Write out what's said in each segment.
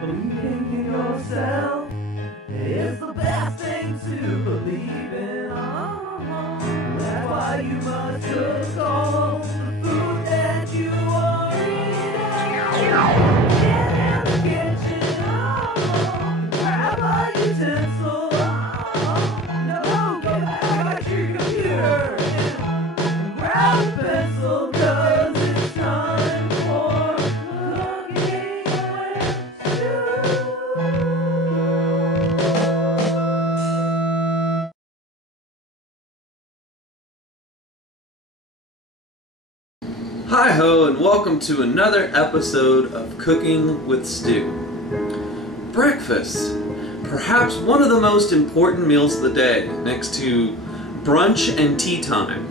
Believing in yourself is the best thing to believe in. That's why you must cook all the food that you are eating. Get in the kitchen, grab a utensil. No, get back to your computer and grab a pencil, 'cause it's time for cooking with Stu. Hi ho, and welcome to another episode of Cooking with Stu. Breakfast, perhaps one of the most important meals of the day, next to brunch and tea time.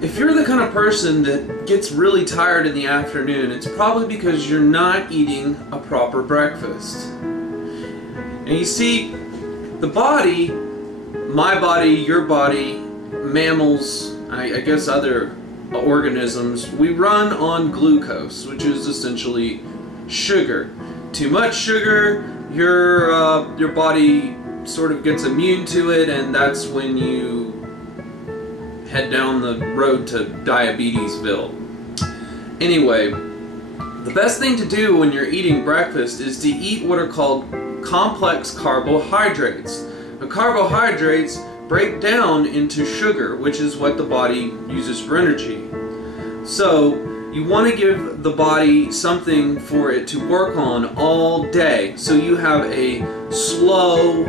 If you're the kind of person that gets really tired in the afternoon, it's probably because you're not eating a proper breakfast. And you see, the body, my body, your body, mammals, I guess other organisms, we run on glucose, which is essentially sugar. Too much sugar, your body sort of gets immune to it, and that's when you head down the road to Diabetesville. Anyway, the best thing to do when you're eating breakfast is to eat what are called complex carbohydrates. The carbohydrates break down into sugar, which is what the body uses for energy. So you want to give the body something for it to work on all day, so you have a slow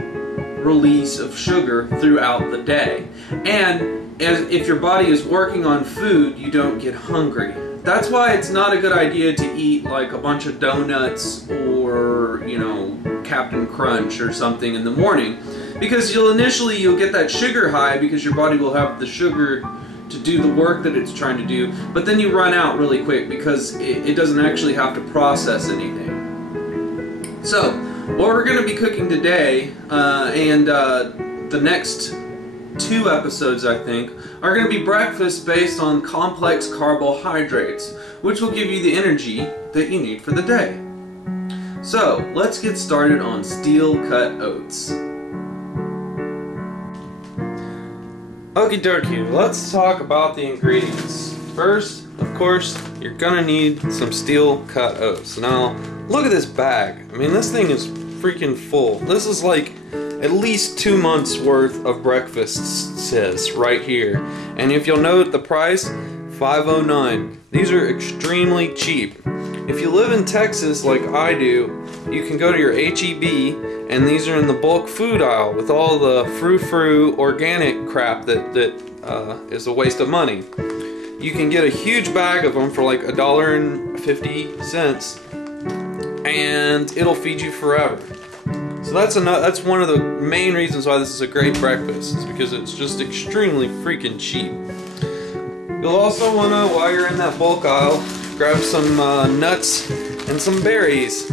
release of sugar throughout the day. And if your body is working on food, you don't get hungry. That's why it's not a good idea to eat like a bunch of donuts or, you know, Captain Crunch or something in the morning, because you'll get that sugar high because your body will have the sugar to do the work that it's trying to do, but then you run out really quick because it doesn't actually have to process anything. So what we're going to be cooking today and the next 2 episodes, I think, are going to be breakfast based on complex carbohydrates, which will give you the energy that you need for the day. So let's get started on steel cut oats. Okie dokie, let's talk about the ingredients. First, of course, you're gonna need some steel cut oats. Now, look at this bag. I mean, this thing is freaking full. This is like at least 2 months worth of breakfasts right here. And if you'll note the price, $5.09. These are extremely cheap. If you live in Texas like I do, you can go to your H-E-B, and these are in the bulk food aisle with all the frou-frou organic crap that is a waste of money. You can get a huge bag of them for like $1.50, and it'll feed you forever. So that's one of the main reasons why this is a great breakfast, is because it's just extremely freaking cheap. You'll also want to, while you're in that bulk aisle, grab some nuts and some berries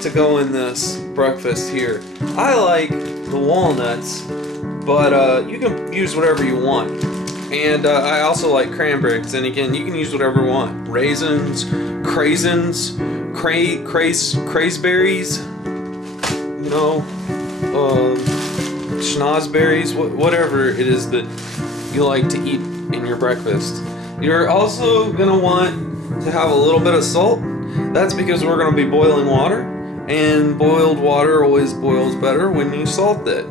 to go in this breakfast here. I like the walnuts, but you can use whatever you want. And I also like cranberries, and again, you can use whatever you want. Raisins, craisins, crazeberries, you know, schnozberries, whatever it is that you like to eat in your breakfast. You're also gonna want to have a little bit of salt. That's because we're gonna be boiling water, and boiled water always boils better when you salt it.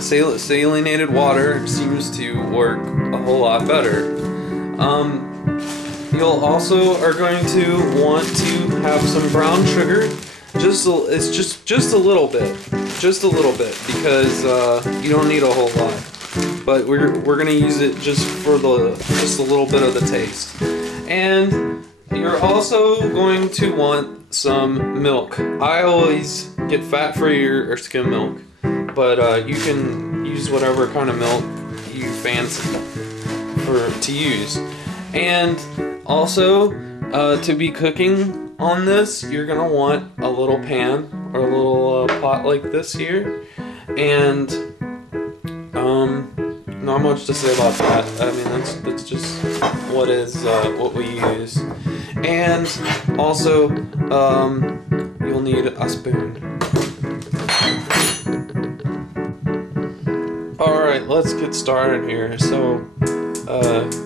Salinated water seems to work a whole lot better. You'll also are going to want to have some brown sugar. It's just a little bit, because you don't need a whole lot. But we're gonna use it just for just a little bit of the taste. And you're also going to want some milk. I always get fat-free or skim milk, but you can use whatever kind of milk you fancy to use. And also, to be cooking on this, you're gonna want a little pan or a little pot like this here, and not much to say about that. I mean, that's just what we use. And also you'll need a spoon. Alright, let's get started here. So,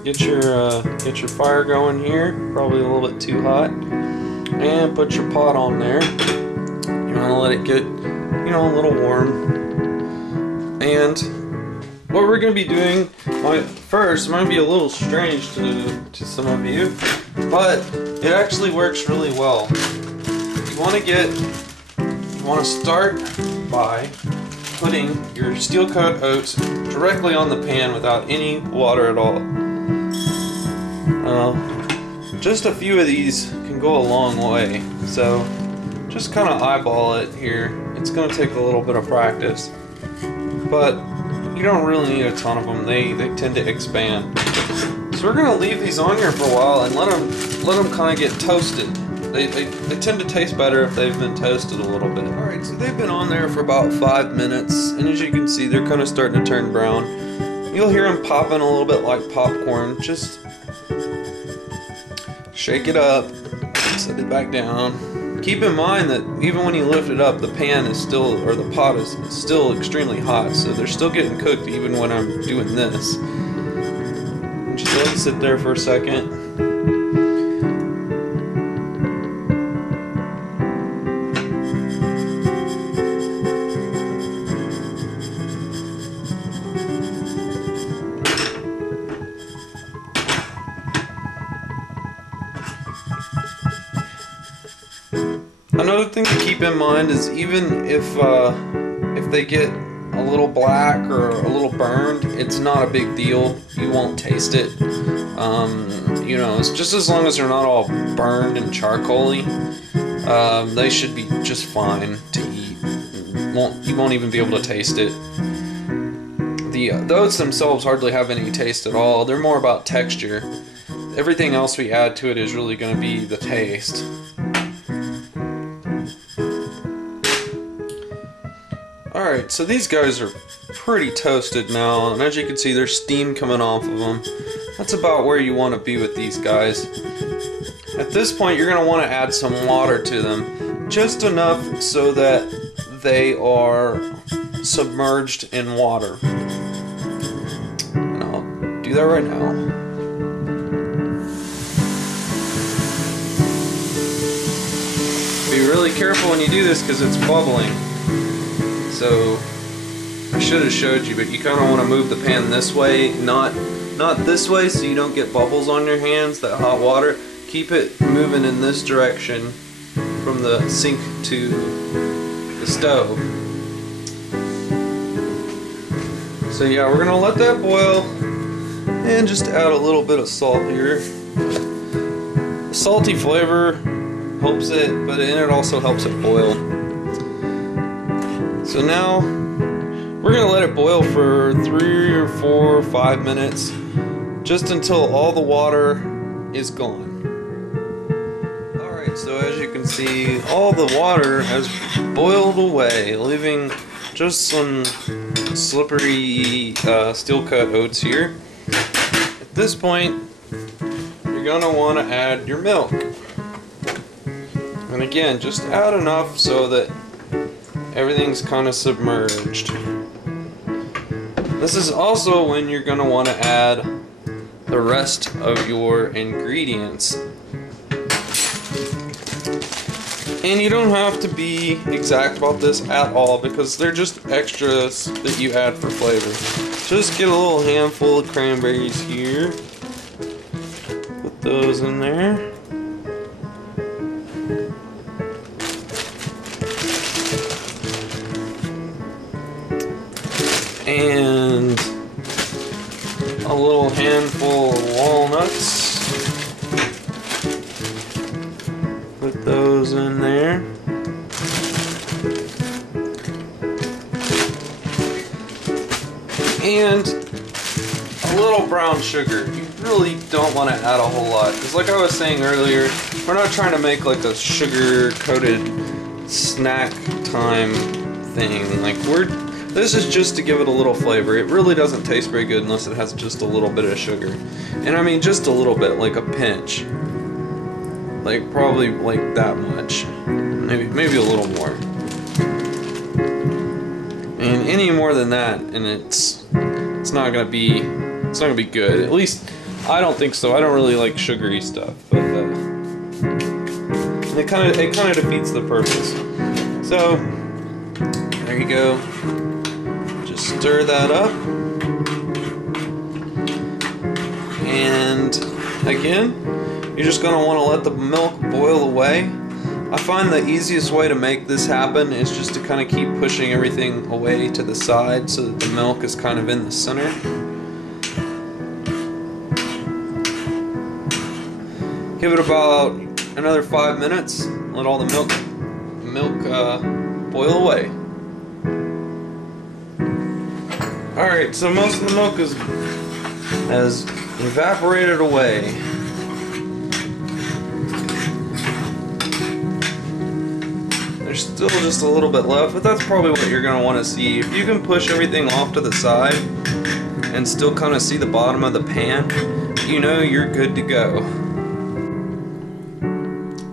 get your fire going here, probably a little bit too hot, and put your pot on there. You want to let it get, a little warm. And what we're going to be doing, first, might be a little strange to some of you, but it actually works really well. You want to start by putting your steel cut oats directly on the pan without any water at all. Just a few of these can go a long way, so just kind of eyeball it here. It's going to take a little bit of practice, but you don't really need a ton of them. They tend to expand. So we're going to leave these on here for a while and let them kind of get toasted. They tend to taste better if they've been toasted a little bit. Alright, so they've been on there for about 5 minutes, and as you can see, they're kind of starting to turn brown. You'll hear them popping a little bit like popcorn. Just shake it up, set it back down. Keep in mind that even when you lift it up, the pan is still, or the pot is still extremely hot, so they're still getting cooked even when I'm doing this. And just let it sit there for a second. Another thing to keep in mind is even if they get a little black or a little burned, it's not a big deal. You won't taste it. It's just as long as they're not all burned and charcoaly, they should be just fine to eat. You won't even be able to taste it. The oats themselves hardly have any taste at all. They're more about texture. Everything else we add to it is really going to be the taste. Alright, so these guys are pretty toasted now, and as you can see, there's steam coming off of them. That's about where you want to be with these guys. At this point, you're going to want to add some water to them, just enough so that they are submerged in water. And I'll do that right now. Be really careful when you do this because it's bubbling. So I should have showed you, but you kind of want to move the pan this way, not this way, so you don't get bubbles on your hands, that hot water. Keep it moving in this direction from the sink to the stove. So yeah, we're gonna let that boil and just add a little bit of salt here. The salty flavor helps it, but it also helps it boil. So now we're going to let it boil for 3 or 4 or 5 minutes, just until all the water is gone. Alright, so as you can see, all the water has boiled away, leaving just some slippery steel cut oats here. At this point, you're going to want to add your milk. And again, just add enough so that everything's kind of submerged. This is also when you're going to want to add the rest of your ingredients. And you don't have to be exact about this at all, because they're just extras that you add for flavor. Just get a little handful of cranberries here. Put those in there. And a little handful of walnuts. Put those in there. And a little brown sugar. You really don't want to add a whole lot, because like I was saying earlier, we're not trying to make like a sugar-coated snack time thing. Like this is just to give it a little flavor. It really doesn't taste very good unless it has just a little bit of sugar. And I mean just a little bit, like a pinch. Like probably like that much. maybe a little more. And any more than that, and it's not gonna be good. At least I don't think so. I don't really like sugary stuff, but it kind of defeats the purpose. So there you go. Just stir that up, and again, you're just gonna want to let the milk boil away. I find the easiest way to make this happen is just to kind of keep pushing everything away to the side so that the milk is kind of in the center. Give it about another 5 minutes. Let all the milk boil away. Alright, so most of the milk has evaporated away. There's still just a little bit left, but that's probably what you're going to want to see. If you can push everything off to the side and still kind of see the bottom of the pan, you know you're good to go.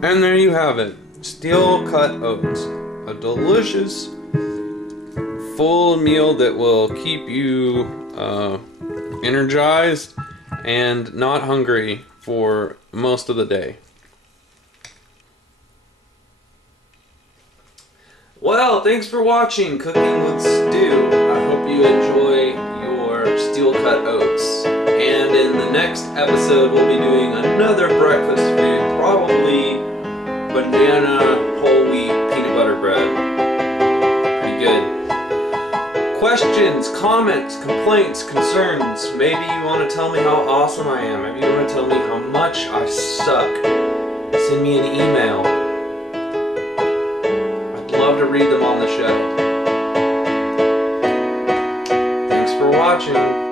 And there you have it. Steel cut oats. A delicious, full meal that will keep you energized and not hungry for most of the day. Well, thanks for watching Cooking with Stu. I hope you enjoy your steel cut oats. And in the next episode, we'll be doing another breakfast food, probably banana whole wheat peanut butter bread. Pretty good. Questions, comments, complaints, concerns. Maybe you want to tell me how awesome I am. Maybe you want to tell me how much I suck. Send me an email. Love to read them on the show. Thanks for watching.